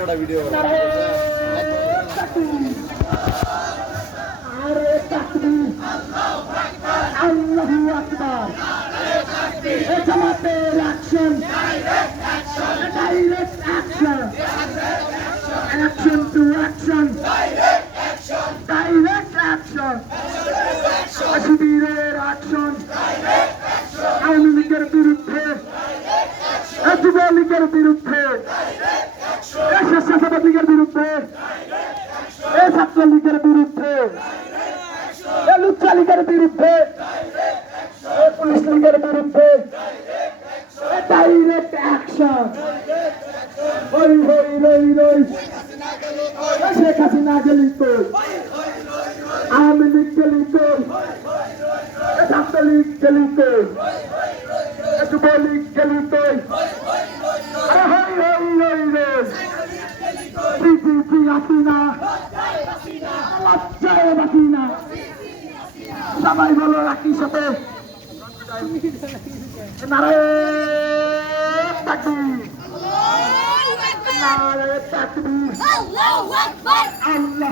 পুরোটা ভিডিও আরে তাকবীর আল্লাহু আকবার এ জামাতের action direct action action to action direct action শিবিরের অ্যাকশন আওয়ামী লীগের বিরুদ্ধে যুবলীগের বিরুদ্ধে স্বেচ্ছাসেবক লীগের বিরুদ্ধে। এ ছাত্রলীগের বিরুদ্ধে। এ লুচ্চা লীগের বিরুদ্ধে। এ পুলিশ লীগের বিরুদ্ধে ডাইরেক্ট অ্যাকশন হই রই রই। এ শেখ হাসিনা গেলি তো। আওয়ামী লীগ গেলি তো। ছাত্রলীগ হাসিনা লজ্জায় বাসিনা সবাই বলো একই সাথে। নারায়ণ তাকবীর নারায়ণ তাকবীর আল্লাহু আকবার। Allahu